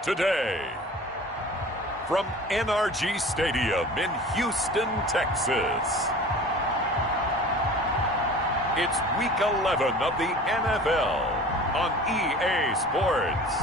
Today, from NRG Stadium in Houston, Texas, it's Week 11 of the NFL on EA Sports.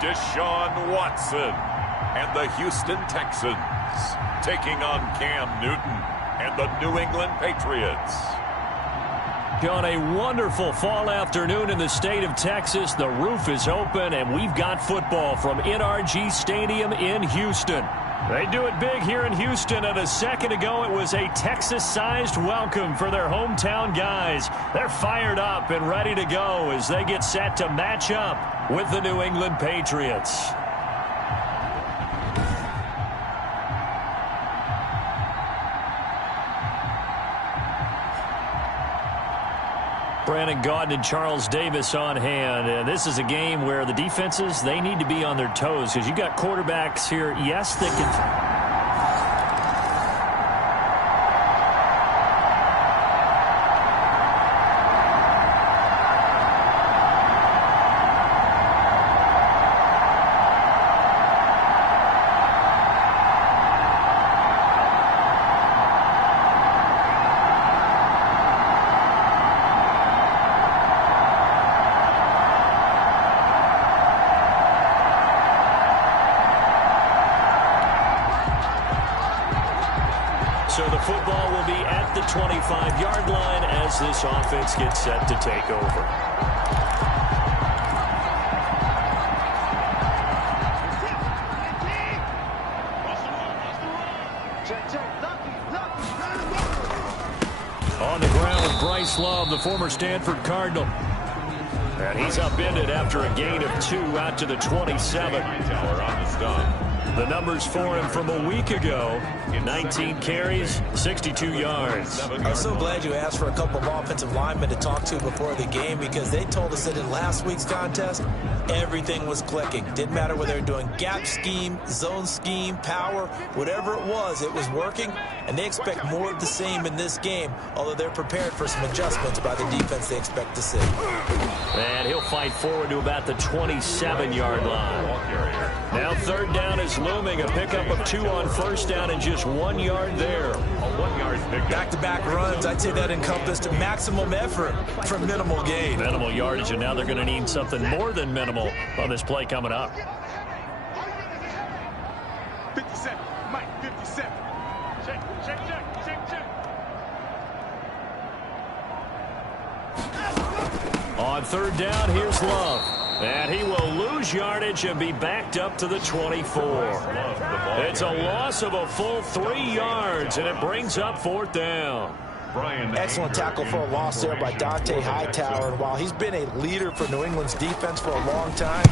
Deshaun Watson and the Houston Texans taking on Cam Newton and the New England Patriots. On a wonderful fall afternoon in the state of Texas, the roof is open and we've got football from NRG Stadium in Houston. They do it big here in Houston, and a second ago it was a Texas-sized welcome for their hometown guys. They're fired up and ready to go as they get set to match up with the New England Patriots. Brandon Gaudin and Charles Davis on hand. And this is a game where the defenses, they need to be on their toes because you got quarterbacks here, yes, that can... So the football will be at the 25-yard line as this offense gets set to take over. On the ground with Bryce Love, the former Stanford Cardinal. And he's upended after a gain of 2 out to the 27. The numbers for him from a week ago: 19 carries, 62 yards. I'm so glad you asked for a couple of offensive linemen to talk to before the game, because they told us that in last week's contest, everything was clicking. Didn't matter whether they were doing gap scheme, zone scheme, power, whatever it was working, and they expect more of the same in this game, although they're prepared for some adjustments by the defense they expect to see. And he'll fight forward to about the 27-yard line. Now third down is looming, a pickup of 2 on first down and just 1 yard there. A 1 yard pickup. Back-to-back runs, I'd say that encompassed maximum effort for minimal gain. Minimal yardage, and now they're going to need something more than minimal on this play coming up. 57, Mike, 57. Check. On third down, here's Love. And he will lose yardage and be backed up to the 24. It's a loss of a full 3 yards, and it brings up fourth down. Excellent tackle for a loss there by Dante Hightower. And while he's been a leader for New England's defense for a long time,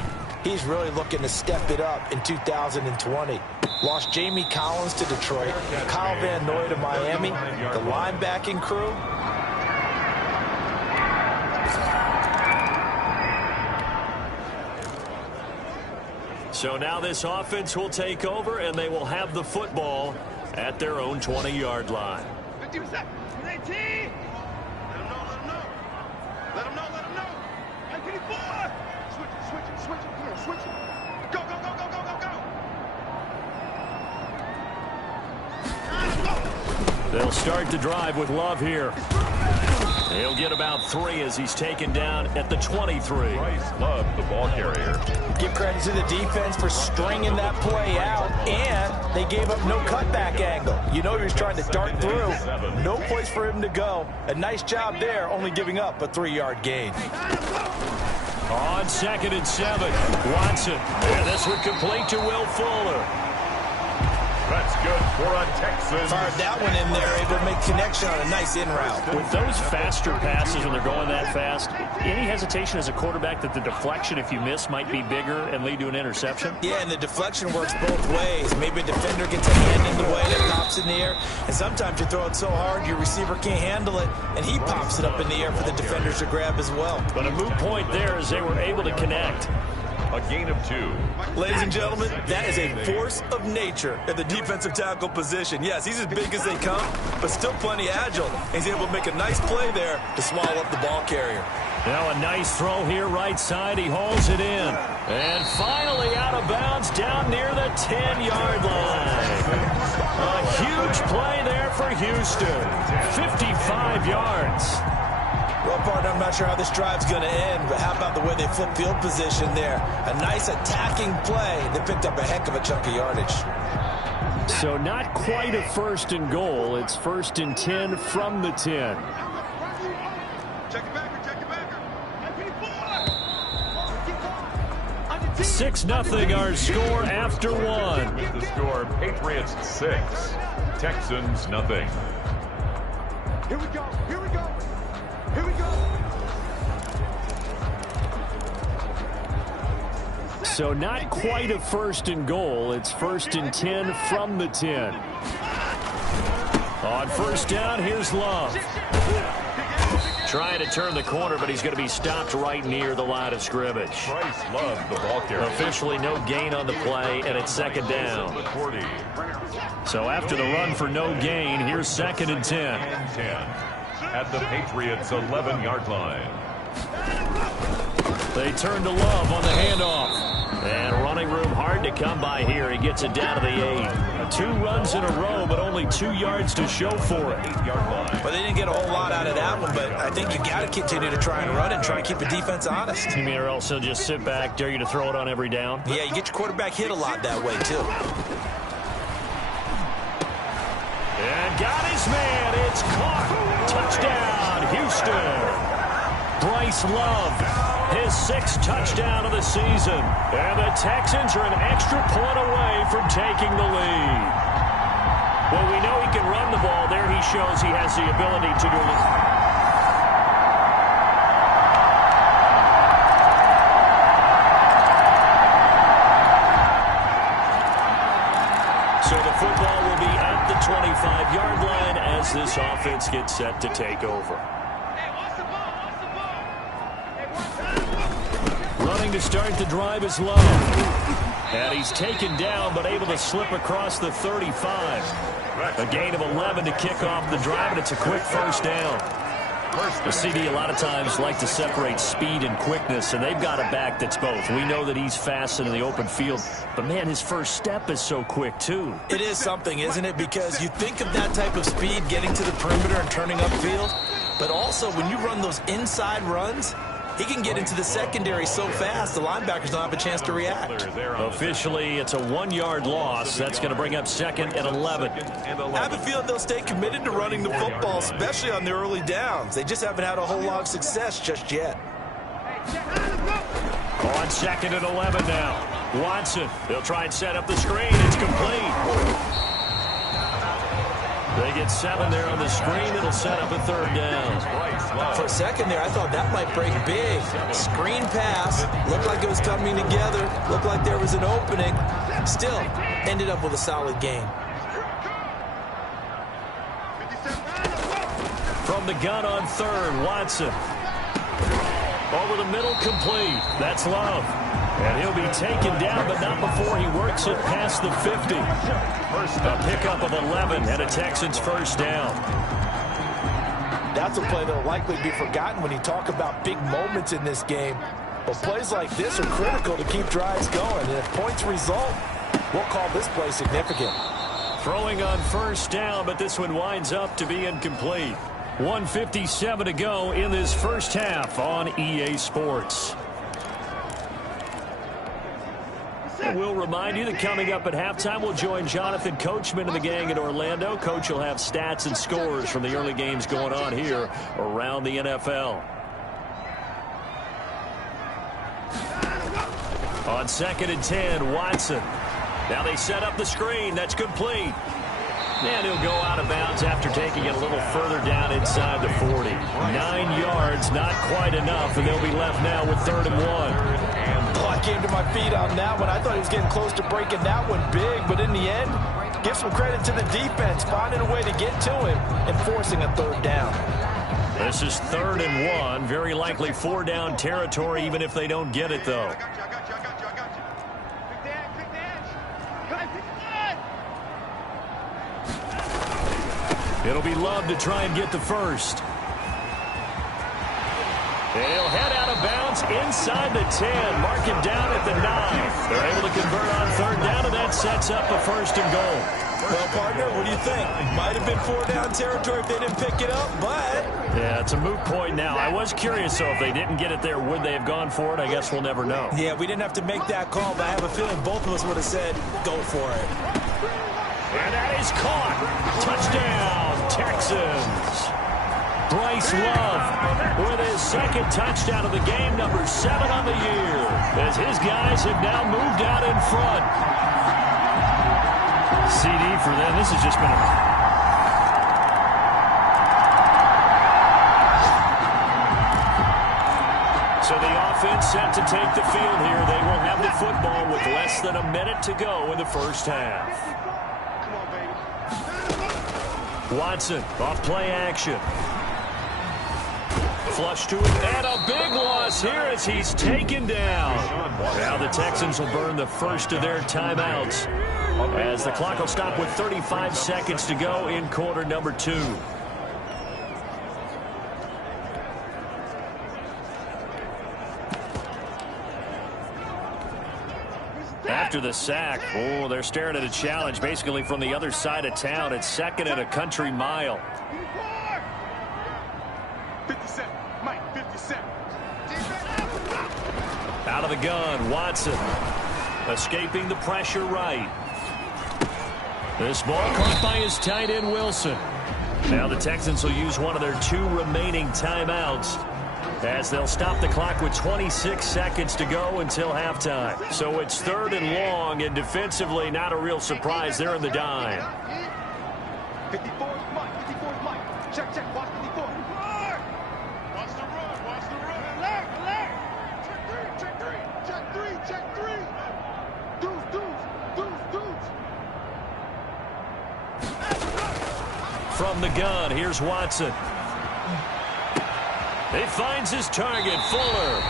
he's really looking to step it up in 2020. Lost Jamie Collins to Detroit, Kyle Van Noy to Miami, the linebacking crew. So now this offense will take over, and they will have the football at their own 20-yard line. 50 seconds. 18. Let him know. Let him know. 84. Switch it. Come on, switch it. Go. They'll start the drive with Love here. He'll get about 3 as he's taken down at the 23. Bryce Love, the ball carrier. Give credit to the defense for stringing that play out, and they gave up no cutback angle. You know he was trying to dart through. No place for him to go. A nice job there, only giving up a 3-yard gain. On 2nd and 7, Watson. And this would complete to Will Fuller. That's good for a Texan. Fired that one in there, able to make connection on a nice in route. With those faster passes when they're going that fast, any hesitation as a quarterback that the deflection, if you miss, might be bigger and lead to an interception? Yeah, and the deflection works both ways. Maybe a defender gets a hand in the way that pops in the air, and sometimes you throw it so hard your receiver can't handle it, and he pops it up in the air for the defenders to grab as well. But a moot point there as they were able to connect. A gain of 2. Ladies and gentlemen, that is a force of nature at the defensive tackle position. Yes, he's as big as they come, but still plenty agile. He's able to make a nice play there to swallow up the ball carrier. Now a nice throw here right side. He hauls it in. And finally out of bounds down near the 10-yard line. A huge play there for Houston. 55 yards. Well, partner, I'm not sure how this drive's going to end, but how about the way they flip field position there? A nice attacking play. They picked up a heck of a chunk of yardage. So not quite a first and goal. It's 1st and 10 from the 10. Check it back, check it back. 6-0 our score after one. With the score, Patriots 6, Texans nothing. Here we go, here we go. Here we go. So not quite a 1st and goal. It's 1st and 10 from the 10. On 1st down, here's Love. Trying to turn the corner, but he's going to be stopped right near the line of scrimmage. Bryce Love, the ball carrier. Officially no gain on the play, and it's 2nd down. 40. So after the run for no gain, here's 2nd and 10. And 10. At the Patriots' 11-yard line. They turn to Love on the handoff. And running room hard to come by here. He gets it down to the 8. 2 runs in a row, but only 2 yards to show for it. 8-yard line. Well, they didn't get a whole lot out of that one, but I think you got to continue to try and run and try and keep the defense honest. You mean or else he'll just sit back, dare you to throw it on every down? Yeah, you get your quarterback hit a lot that way, too. And got his man. It's caught. Touchdown, Houston. Bryce Love, his 6th touchdown of the season. And the Texans are an extra point away from taking the lead. Well, we know he can run the ball. There he shows he has the ability to do it. So the football will be at the 25-yard line as this offense gets set to take over. Running to start the drive is Love. And he's taken down but able to slip across the 35. A gain of 11 to kick off the drive, and it's a quick 1st down. The CD a lot of times like to separate speed and quickness, and they've got a back that's both. We know that he's fast in the open field, but, man, his first step is so quick, too. It is something, isn't it? Because you think of that type of speed getting to the perimeter and turning upfield, but also when you run those inside runs, he can get into the secondary so fast the linebackers don't have a chance to react. Officially, it's a 1-yard loss. That's going to bring up 2nd and 11. I have a feeling they'll stay committed to running the football, especially on the early downs. They just haven't had a whole lot of success just yet. On 2nd and 11 now. Watson, they'll try and set up the screen. It's complete. They get 7 there on the screen. It'll set up a 3rd down. For a second there, I thought that might break big. Screen pass. Looked like it was coming together. Looked like there was an opening. Still, ended up with a solid gain. From the gun on 3rd, Watson. Over the middle, complete. That's Love. And he'll be taken down, but not before he works it past the 50. A pickup of 11 and a Texans 1st down. That's a play that will likely be forgotten when you talk about big moments in this game. But plays like this are critical to keep drives going. And if points result, we'll call this play significant. Throwing on 1st down, but this one winds up to be incomplete. 1:57 to go in this first half on EA Sports. And we'll remind you that coming up at halftime, we'll join Jonathan Coachman and the gang in Orlando. Coach will have stats and scores from the early games going on here around the NFL. On 2nd and 10, Watson. Now they set up the screen. That's complete. And he'll go out of bounds after taking it a little further down inside the 40. 9 yards, not quite enough, and they'll be left now with 3rd and 1. Oh, I came to my feet on that one. I thought he was getting close to breaking that one big, but in the end, give some credit to the defense, finding a way to get to him and forcing a 3rd down. This is 3rd and 1, very likely 4-down territory, even if they don't get it, though. It'll be Love to try and get the first. He'll head out of bounds inside the 10. Mark him down at the 9. They're able to convert on 3rd down, and that sets up a 1st and goal. Well, partner, what do you think? Might have been 4-down territory if they didn't pick it up, but... Yeah, it's a moot point now. I was curious, though, if they didn't get it there, would they have gone for it? I guess we'll never know. Yeah, we didn't have to make that call, but I have a feeling both of us would have said, go for it. And that is caught. Touchdown, Texans. Bryce Love with his 2nd touchdown of the game, number 7 on the year, as his guys have now moved out in front. CD for them. This has just been So the offense set to take the field here. They will have the football with less than a minute to go in the first half. Watson off play action. Flush to it, and a big loss here as he's taken down. Now the Texans will burn the first of their timeouts as the clock will stop with 35 seconds to go in quarter number 2. After the sack, oh, they're staring at a challenge basically from the other side of town. It's 2nd and a country mile. 57, Mike, 57. Out of the gun, Watson. Escaping the pressure right. This ball caught by his tight end, Wilson. Now the Texans will use one of their 2 remaining timeouts as they'll stop the clock with 26 seconds to go until halftime. So it's 3rd and long, and defensively not a real surprise. They're in the dime. 54 is Mike, 54 is Mike. Check, check, watch 54. Watch the run, watch the run. Alert, alert. Check 3, check 3, check 3, check 3. Deuce, deuce, deuce, deuce. From the gun, here's Watson. He finds his target, Fuller.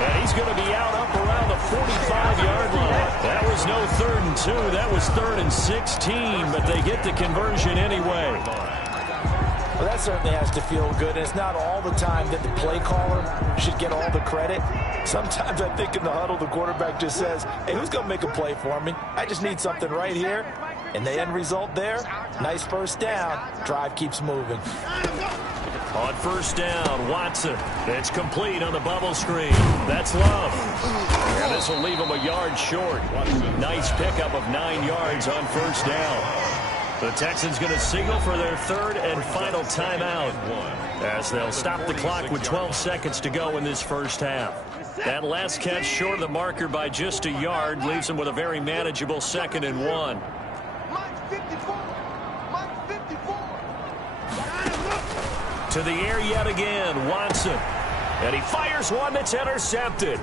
And he's going to be out up around the 45-yard line. That was no 3rd and 2. That was 3rd and 16, but they get the conversion anyway. Well, that certainly has to feel good. And it's not all the time that the play caller should get all the credit. Sometimes I think in the huddle, the quarterback just says, hey, who's going to make a play for me? I just need something right here. And the end result there, nice 1st down. Drive keeps moving. On 1st down, Watson. It's complete on the bubble screen. That's Love. And this will leave him a yard short. Nice pickup of 9 yards on 1st down. The Texans going to signal for their 3rd and final timeout as they'll stop the clock with 12 seconds to go in this first half. That last catch short of the marker by just a yard leaves them with a very manageable 2nd and 1. Mike, 54. Mike, 54. To the air yet again, Watson. And he fires one that's intercepted.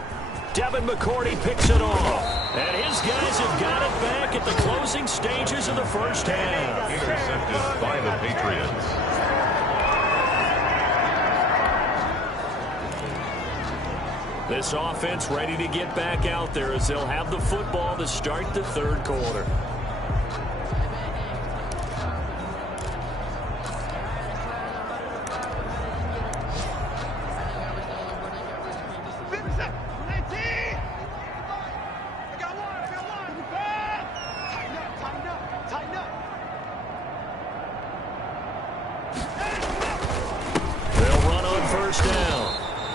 Devin McCourty picks it off. And his guys have got it back at the closing stages of the first half. Intercepted by the Patriots. This offense ready to get back out there as they'll have the football to start the 3rd quarter.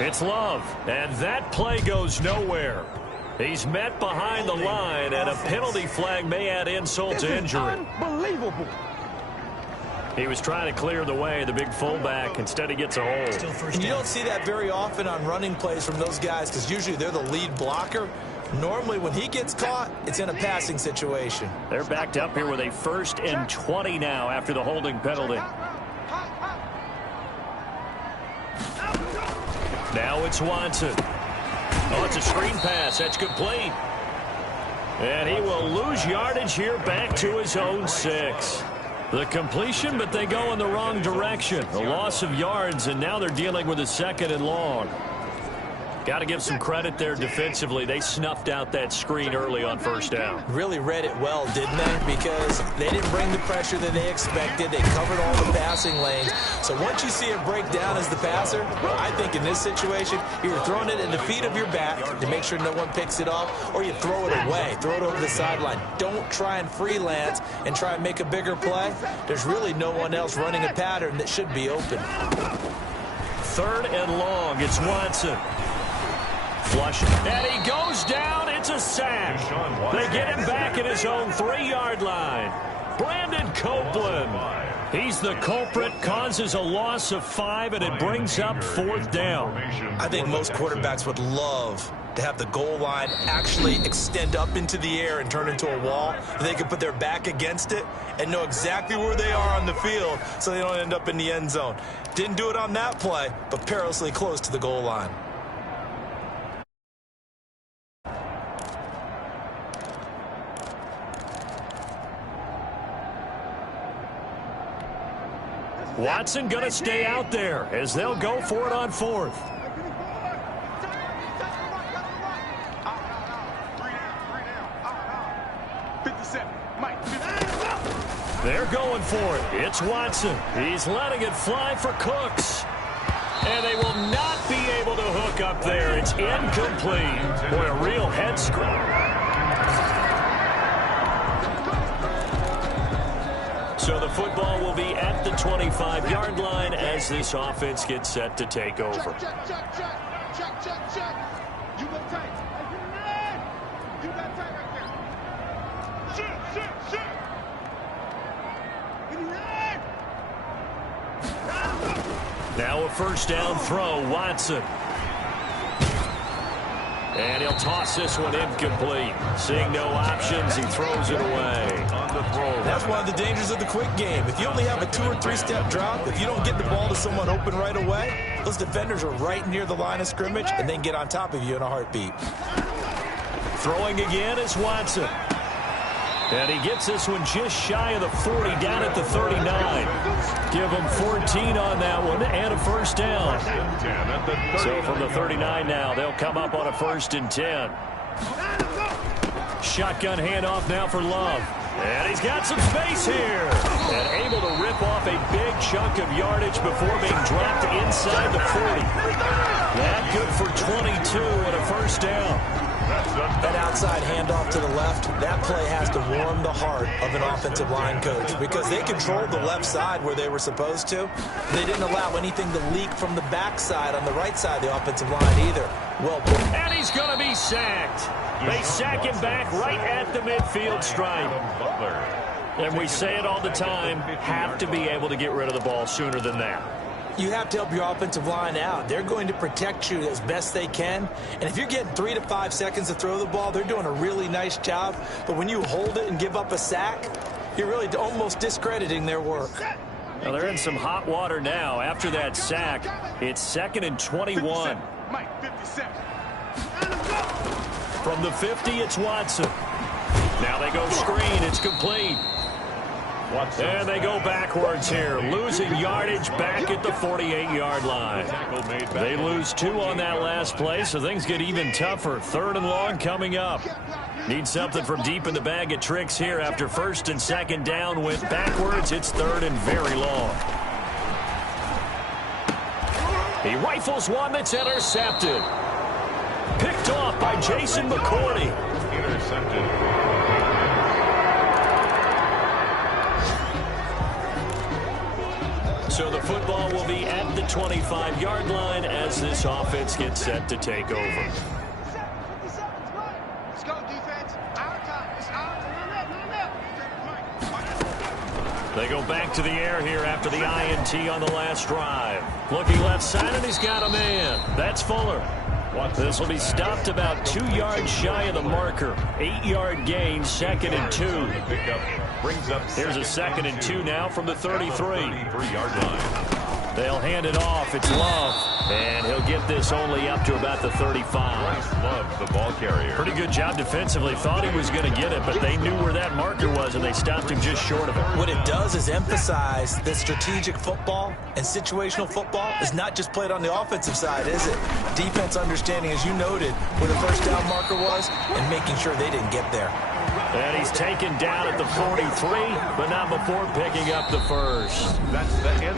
It's Love, and that play goes nowhere. He's met behind the line, and a penalty flag may add insult to injury. Unbelievable. He was trying to clear the way, the big fullback. Instead, he gets a hold. And you don't see that very often on running plays from those guys because usually they're the lead blocker. Normally, when he gets caught, it's in a passing situation. They're backed up here with a 1st and 20 now after the holding penalty. Now it's Watson. Oh, it's a screen pass. That's complete. And he will lose yardage here back to his own 6. The completion, but they go in the wrong direction. A loss of yards, and now they're dealing with a 2nd and long. Got to give some credit there defensively. They snuffed out that screen early on 1st down. Really read it well, didn't they? Because they didn't bring the pressure that they expected. They covered all the passing lanes. So once you see it break down as the passer, I think in this situation, you're throwing it in the feet of your back to make sure no one picks it off, or you throw it away, throw it over the sideline. Don't try and freelance and try and make a bigger play. There's really no one else running a pattern that should be open. 3rd and long. It's Watson. Flush, and he goes down. It's a sack. They get him back at his own 3-yard line. Brandon Copeland. He's the culprit, causes a loss of 5, and it brings up 4th down. I think most quarterbacks would love to have the goal line actually extend up into the air and turn into a wall. They can put their back against it and know exactly where they are on the field so they don't end up in the end zone. Didn't do it on that play, but perilously close to the goal line. Watson going to stay out there as they'll go for it on 4th. They're going for it. It's Watson. He's letting it fly for Cooks. And they will not be able to hook up there. It's incomplete. Boy, a real head scratch. So the football will be at the 25-yard line as this offense gets set to take over. Check. You go tight. You got tight right there. Shoot. Now a 1st down throw, Watson. And he'll toss this one incomplete. Seeing no options, he throws it away. That's one of the dangers of the quick game. If you only have a 2- or 3-step drop, if you don't get the ball to someone open right away, those defenders are right near the line of scrimmage and then get on top of you in a heartbeat. Throwing again is Watson. And he gets this one just shy of the 40, down at the 39. Give him 14 on that one and a 1st down. So from the 39 now, they'll come up on a 1st and 10. Shotgun handoff now for Love. And he's got some space here. And able to rip off a big chunk of yardage before being dropped inside the 40. That good for 22 and a 1st down. That outside handoff to the left, that play has to warm the heart of an offensive line coach because they controlled the left side where they were supposed to. They didn't allow anything to leak from the backside on the right side of the offensive line either. Well done. And he's going to be sacked. They sack him back right at the midfield stripe. And we say it all the time, have to be able to get rid of the ball sooner than that. You have to help your offensive line out. They're going to protect you as best they can. And if you're getting 3 to 5 seconds to throw the ball, they're doing a really nice job. But when you hold it and give up a sack, you're really almost discrediting their work. Well, they're in some hot water now. After that sack, it's 2nd and 21. From the 50, it's Watson. Now they go screen. It's complete. And they go backwards here, losing yardage back at the 48-yard line. They lose 2 on that last play, so things get even tougher. 3rd and long coming up. Need something from deep in the bag of tricks here after 1st and 2nd down went backwards. It's 3rd and very long. He rifles one that's intercepted. Picked off by Jason McCourty. Intercepted. So the football will be at the 25-yard line as this offense gets set to take over. Let's go, defense. Our time. It's our time. They go back to the air here after the INT on the last drive. Looking left side, and he's got a man. That's Fuller. This will be stopped about 2 yards shy of the marker. 8-yard gain, 2nd and 2. Here's a 2nd and 2 now from the 33-yard line. They'll hand it off. It's Love. And he'll get this only up to about the 35. Love, the ball carrier. Pretty good job defensively. Thought he was going to get it, but they knew where that marker was, and they stopped him just short of it. What it does is emphasize that strategic football and situational football is not just played on the offensive side, is it? Defense understanding, as you noted, where the first down marker was and making sure they didn't get there. And he's taken down at the 43, but not before picking up the first.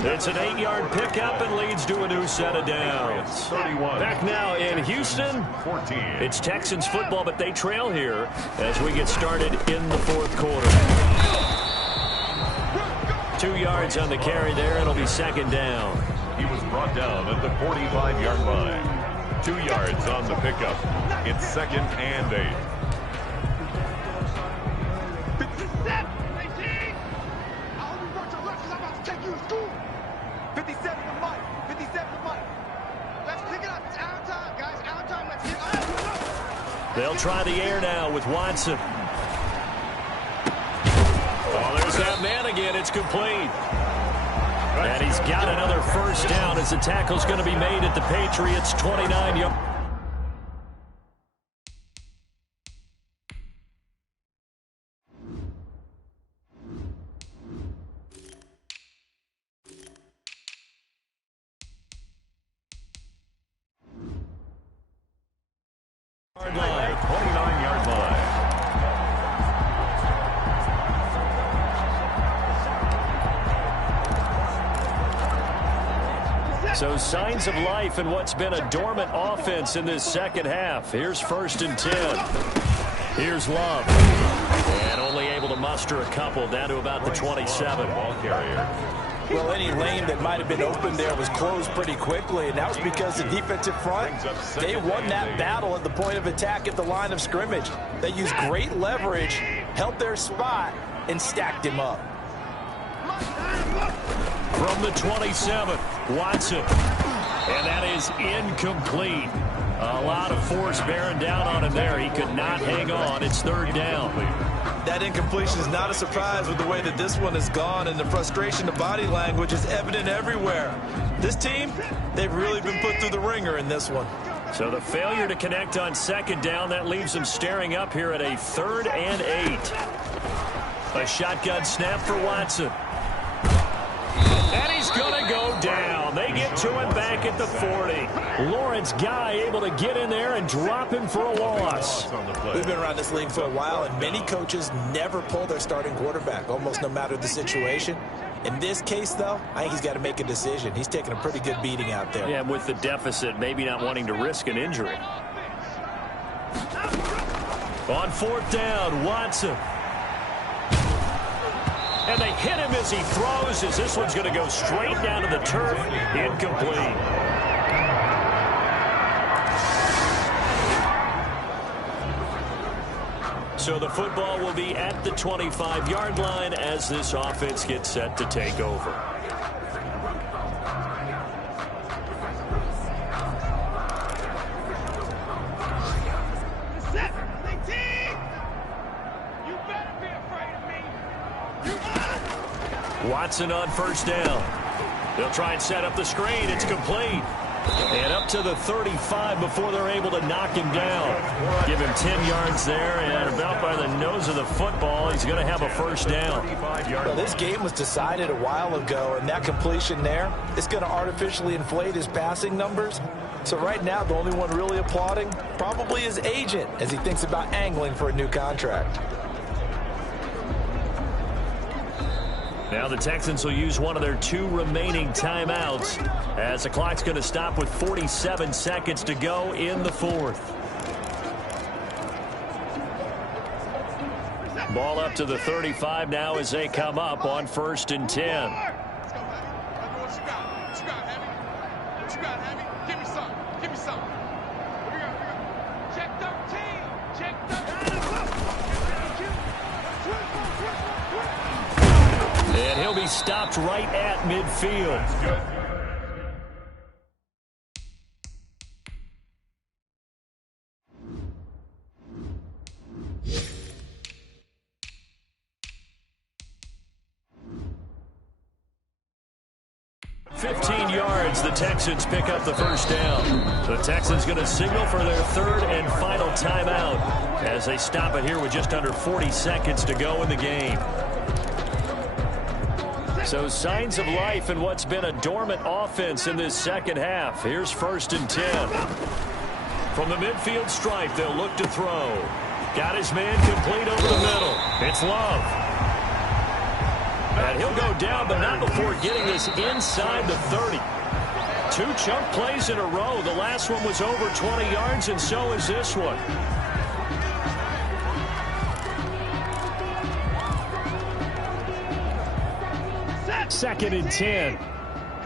It's an 8-yard pickup and leads to a new set of downs. Back now in Houston, it's Texans football, but they trail here as we get started in the 4th quarter. 2 yards on the carry there. It'll be 2nd down. He was brought down at the 45-yard line. 2 yards on the pickup. It's 2nd and 8. They'll try the air now with Watson. Oh, there's that man again. It's complete. And he's got another first down as the tackle's going to be made at the Patriots' 29-yard. Line, 29-yard line. So signs of life in what's been a dormant offense in this second half. Here's 1st and 10. Here's Love. And only able to muster a couple down to about the 27. Ball carrier. Well, any lane that might have been open there was closed pretty quickly, and that was because the defensive front, they won that battle at the point of attack at the line of scrimmage. They used great leverage, held their spot, and stacked him up. From the 27, Watson. And that is incomplete. A lot of force bearing down on him there. He could not hang on. It's 3rd down. That incompletion is not a surprise with the way that this one has gone, and the frustration, the body language is evident everywhere. This team, they've really been put through the ringer in this one. So the failure to connect on 2nd down, that leaves them staring up here at a 3rd and 8. A shotgun snap for Watson. And he's going to go down. They get to him back at the 40. Lawrence Guy able to get in there and drop him for a loss. We've been around this league for a while, and many coaches never pull their starting quarterback, almost no matter the situation. In this case, though, I think he's got to make a decision. He's taking a pretty good beating out there. Yeah, with the deficit, maybe not wanting to risk an injury. On 4th down, Watson. And they hit him as he throws, as this one's going to go straight down to the turf. Incomplete. So the football will be at the 25-yard line as this offense gets set to take over. Watson on 1st down. They'll try and set up the screen. It's complete. And up to the 35 before they're able to knock him down. Give him 10 yards there, and about by the nose of the football, he's going to have a first down. Well, this game was decided a while ago, and that completion there is going to artificially inflate his passing numbers. So right now, the only one really applauding probably his agent as he thinks about angling for a new contract. Now the Texans will use one of their 2 remaining timeouts as the clock's going to stop with 47 seconds to go in the 4th. Ball up to the 35 now as they come up on 1st and 10. And he'll be stopped right at midfield. 15 yards. The Texans pick up the first down. The Texans going to signal for their third and final timeout as they stop it here with just under 40 seconds to go in the game. So signs of life in what's been a dormant offense in this second half. Here's 1st and 10. From the midfield stripe, they'll look to throw. Got his man complete over the middle. It's Love. And he'll go down, but not before getting this inside the 30. 2 chunk plays in a row. The last one was over 20 yards, and so is this one. Second and 10. Here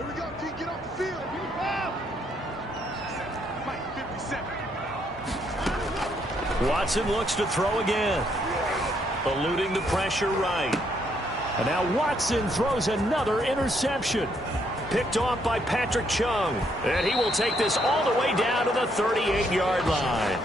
we go, T. Get off the field. Mike, 57. Watson looks to throw again. Eluding the pressure right. And now Watson throws another interception. Picked off by Patrick Chung. And he will take this all the way down to the 38-yard line.